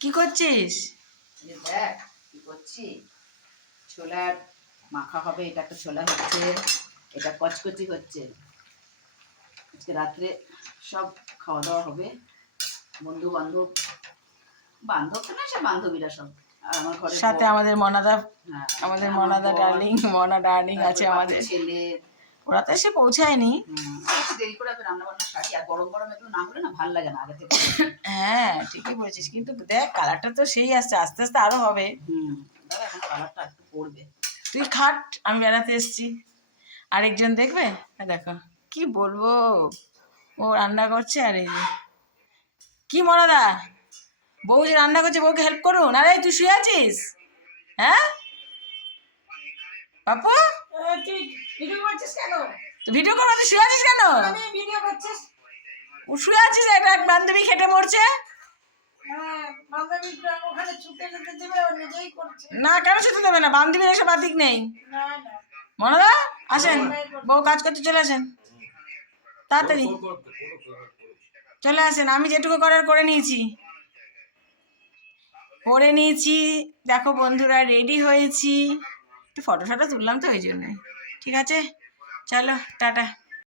কি করছিস? দেখ কি করছি, ছোলার মাখা হবে। এটা একটা ছোলা হচ্ছে, এটা কচকচি হচ্ছে। আজকে রাত্রে সব খাওয়া দাওয়া হবে। বন্ধু বান্ধব, বান্ধব তো না, সে বান্ধবীরা সব। আর আমার ঘরে সাথে আমাদের মনাদা, হ্যাঁ, আমাদের আমার মনাদা বর, ডার্লিং, মনা ডার্লিং আছে তারপরে আমাদের। ছেলে। ওরা তো এসে পৌঁছায়নি। একটু দেরি করে হবে, রান্না বান্না সারি। আর গরম গরম এগুলো না হলে না ভালো লাগে না আগে থেকে। হ্যাঁ ঠিকই বলেছিস, কিন্তু দেখ কালারটা তো সেই আসছে, আস্তে আস্তে আরো হবে। দাদা এখন কালারটা একটু পড়বে। তুই খাট, আমি বেড়াতে এসেছি। আরেকজন দেখবে, দেখো কি বলবো, ও রান্না করছে। আর এই যে কি মনাদা, বউ যে রান্না করছে, বউকে হেল্প করুন। আরে তুই শুয়ে আছিস? হ্যাঁ পাপু, তুই ভিডিও করছিস কেন? তুই ভিডিও করো, তুই শুয়ে আছিস কেন? আমি ভিডিও করছিস? ও শুয়ে আছিস, একটা বান্ধবী খেটে মরছে। হ্যাঁ, বান্ধবী ওখানে ছুটে যেতে দেবে, ও নিজেই করছে। না কেন ছুটে দেবে না, বান্ধবীর এসব বাতিক নেই। না না, মনাদা আসেন, বউ কাজ করতে চলে আসেন তাড়াতাড়ি, চলে আসেন। আমি যেটুকু করার করে নিয়েছি। দেখো বন্ধুরা, রেডি হয়েছি। একটু ফটো টটো তুললাম তো ওই জন্যই। ঠিক আছে, চলো টাটা।